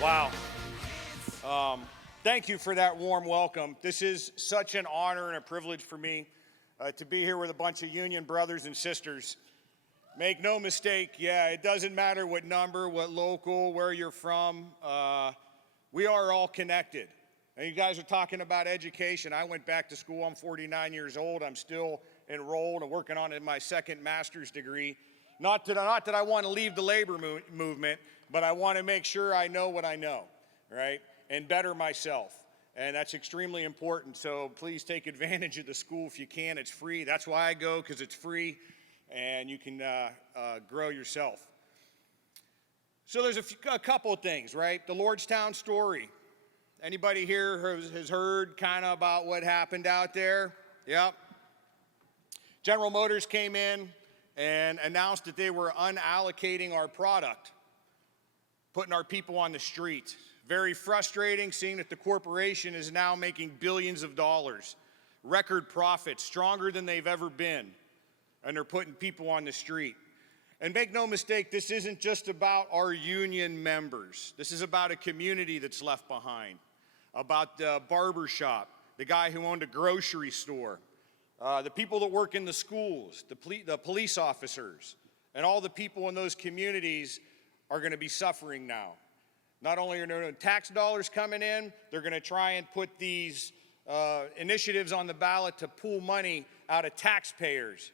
Wow. Thank you for that warm welcome. This is such an honor and a privilege for me to be here with a bunch of union brothers and sisters. Make no mistake, it doesn't matter what number, what local, where you're from. We are all connected. And you guys are talking about education. I went back to school. I'm 49 years old. I'm still enrolled and working on my second master's degree. Not that I want to leave the labor movement, but I want to make sure I know what I know, right? And better myself. And that's extremely important. So please take advantage of the school if you can. It's free. That's why I go, because it's free and you can grow yourself. So there's a couple of things, right? The Lordstown story. Anybody here has heard kind of about what happened out there? Yep. General Motors came in and announced that they were unallocating our product, putting our people on the street. Very frustrating seeing that the corporation is now making billions of dollars, record profits, stronger than they've ever been, and they're putting people on the street. And make no mistake, this isn't just about our union members. This is about a community that's left behind, about the barber shop, the guy who owned a grocery store, the people that work in the schools, the police officers, and all the people in those communities are going to be suffering now. Not only are there tax dollars coming in, they're going to try and put these initiatives on the ballot to pull money out of taxpayers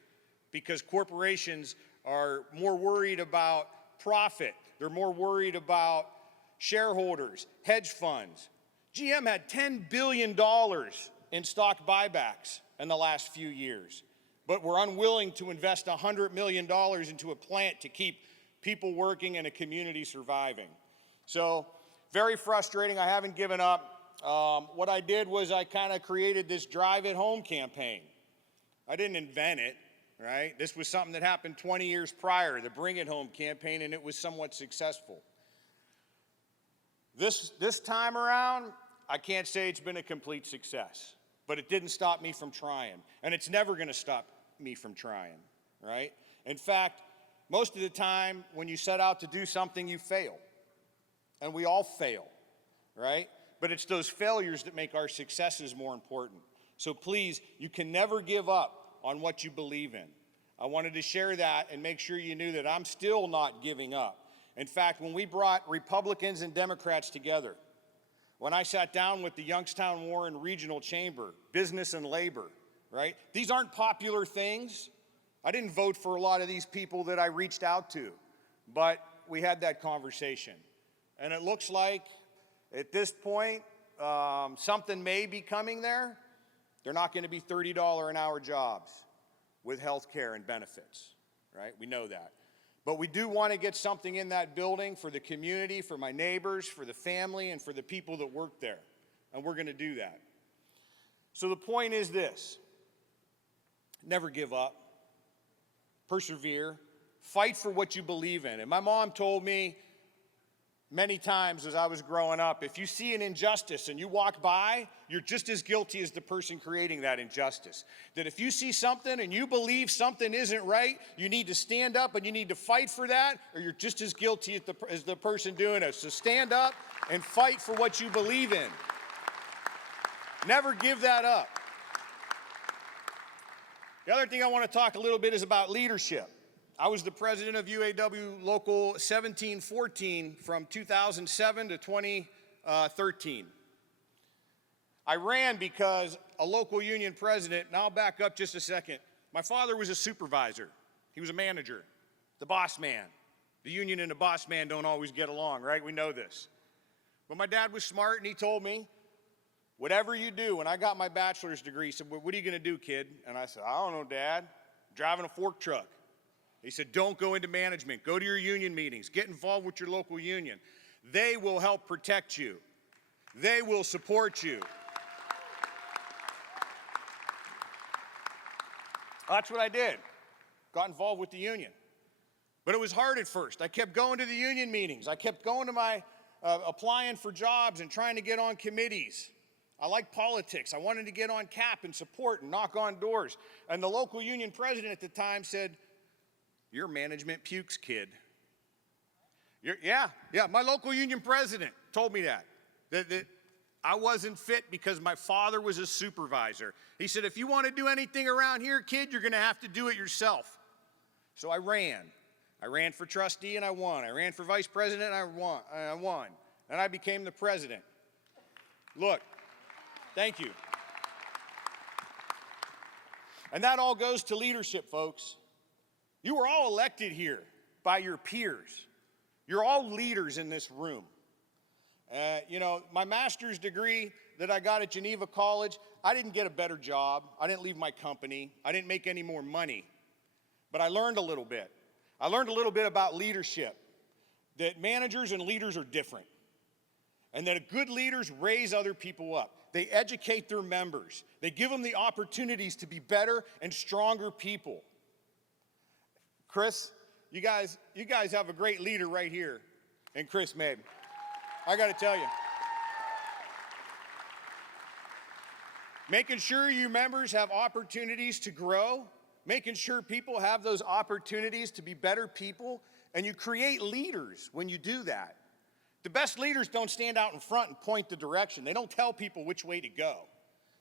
because corporations are more worried about profit. They're more worried about shareholders, hedge funds. GM had $10 billion in stock buybacks in the last few years, but we're unwilling to invest $100 million into a plant to keep people working and a community surviving. So, very frustrating. I haven't given up. What I did was I kind of created this Drive It Home campaign. I didn't invent it, right? This was something that happened 20 years prior, the Bring It Home campaign, and it was somewhat successful. This time around, I can't say it's been a complete success, but it didn't stop me from trying, and it's never going to stop me from trying, right? In fact, most of the time when you set out to do something, you fail. And we all fail, right? But it's those failures that make our successes more important. So please, you can never give up on what you believe in. I wanted to share that and make sure you knew that I'm still not giving up. In fact, when we brought Republicans and Democrats together, when I sat down with the Youngstown Warren Regional Chamber, business and labor, right? These aren't popular things. I didn't vote for a lot of these people that I reached out to, but we had that conversation. And it looks like at this point, something may be coming there. They're not going to be $30 an hour jobs with health care and benefits, right? We know that. But we do want to get something in that building for the community, for my neighbors, for the family, and for the people that work there. And we're going to do that. So the point is this: never give up, persevere, fight for what you believe in. And my mom told me many times as I was growing up, if you see an injustice and you walk by, you're just as guilty as the person creating that injustice. That if you see something and you believe something isn't right, you need to stand up and you need to fight for that, or you're just as guilty as the person doing it. So stand up and fight for what you believe in. Never give that up. The other thing I want to talk a little bit is about leadership. I was the president of UAW Local 1714 from 2007 to 2013. I ran because a local union president, and I'll back up just a second. My father was a supervisor. He was a manager, the boss man. The union and the boss man don't always get along, right? We know this. But my dad was smart, and he told me, whatever you do, when I got my bachelor's degree, he said, what are you going to do, kid? And I said, I don't know, Dad. Driving a fork truck. He said, don't go into management. Go to your union meetings. Get involved with your local union. They will help protect you. They will support you. That's what I did. Got involved with the union. But it was hard at first. I kept going to the union meetings. I kept going to my applying for jobs and trying to get on committees. I like politics. I wanted to get on CAP and support and knock on doors. And the local union president at the time said, "You're management pukes, kid. Yeah, my local union president told me that I wasn't fit because my father was a supervisor. He said, if you want to do anything around here, kid, you're going to have to do it yourself. So I ran. I ran for trustee and I won. I ran for vice president and I won. And I became the president. Look, thank you. And that all goes to leadership, folks. You were all elected here by your peers. You're all leaders in this room. You know, my master's degree that I got at Geneva College, I didn't get a better job. I didn't leave my company. I didn't make any more money. But I learned a little bit. I learned a little bit about leadership, that managers and leaders are different, and that good leaders raise other people up. They educate their members. They give them the opportunities to be better and stronger people. Chris, you guys have a great leader right here in Chris Mabe. I got to tell you. Making sure you members have opportunities to grow, making sure people have those opportunities to be better people, and you create leaders when you do that. The best leaders don't stand out in front and point the direction. They don't tell people which way to go.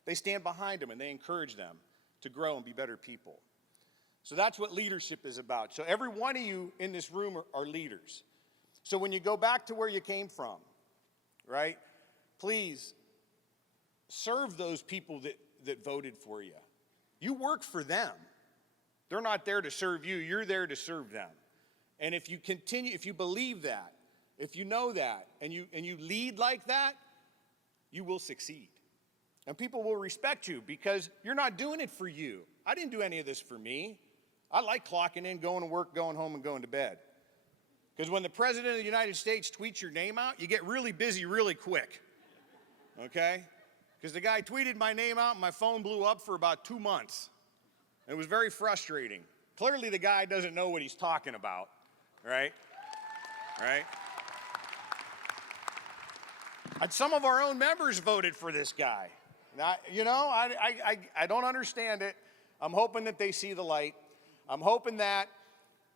They stand behind them and they encourage them to grow and be better people. So that's what leadership is about. So every one of you in this room are leaders. So when you go back to where you came from, right, please serve those people that voted for you. You work for them. They're not there to serve you. You're there to serve them. And if you continue, if you believe that, if you know that, and you lead like that, you will succeed. And people will respect you because you're not doing it for you. I didn't do any of this for me. I like clocking in, going to work, going home, and going to bed. Because when the President of the United States tweets your name out, you get really busy really quick, okay? Because the guy tweeted my name out and my phone blew up for about 2 months. It was very frustrating. Clearly the guy doesn't know what he's talking about, right? Right? And some of our own members voted for this guy. Now, you know, I don't understand it. I'm hoping that they see the light. I'm hoping that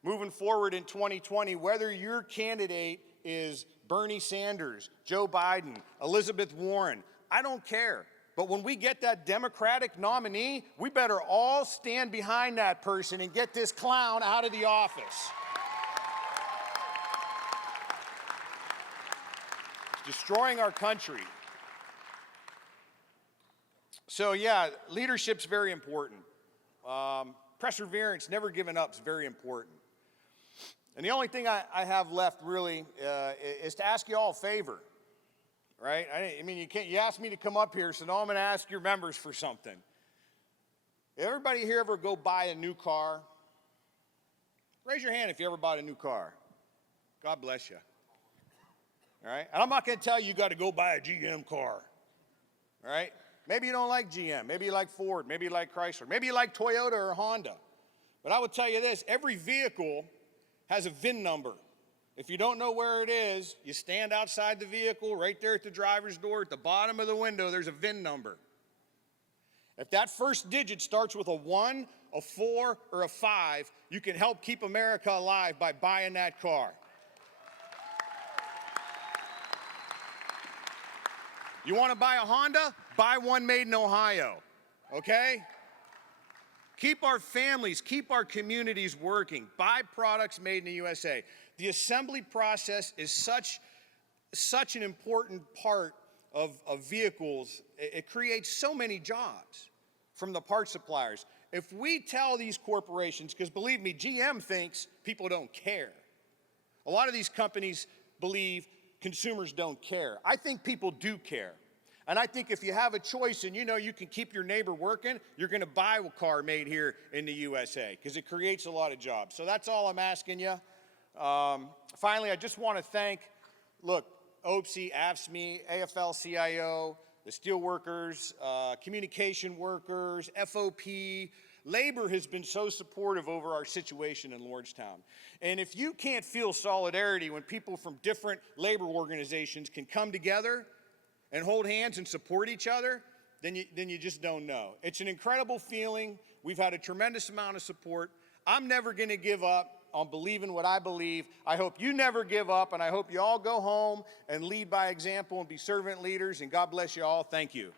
moving forward in 2020, whether your candidate is Bernie Sanders, Joe Biden, Elizabeth Warren, I don't care. But when we get that Democratic nominee, we better all stand behind that person and get this clown out of the office. It's destroying our country. So yeah, leadership's very important. Perseverance, never giving up is very important. And the only thing I have left really is to ask you all a favor, right? I mean, you asked me to come up here, so now I'm going to ask your members for something. Everybody here ever go buy a new car? Raise your hand if you ever bought a new car. God bless you. All right? And I'm not going to tell you got to go buy a GM car. All right? Maybe you don't like GM. Maybe you like Ford. Maybe you like Chrysler. Maybe you like Toyota or Honda. But I will tell you this, every vehicle has a VIN number. If you don't know where it is, you stand outside the vehicle, right there at the driver's door, at the bottom of the window, there's a VIN number. If that first digit starts with a 1, a 4, or a 5, you can help keep America alive by buying that car. You want to buy a Honda? Buy one made in Ohio, okay? Keep our families, keep our communities working. Buy products made in the USA. The assembly process is such an important part of vehicles. It creates so many jobs from the part suppliers. If we tell these corporations, because believe me, GM thinks people don't care. A lot of these companies believe consumers don't care. I think people do care. And I think if you have a choice and you know you can keep your neighbor working, you're going to buy a car made here in the USA because it creates a lot of jobs. So that's all I'm asking you. Finally, I just want to thank, look, OCSEA, AFSCME, AFL-CIO, the steel workers, communication workers, FOP. Labor has been so supportive over our situation in Lordstown. And if you can't feel solidarity when people from different labor organizations can come together and hold hands and support each other, then you just don't know. It's an incredible feeling. We've had a tremendous amount of support. I'm never going to give up. on believing what I believe. I hope you never give up, and I hope you all go home and lead by example and be servant leaders, and God bless you all. Thank you.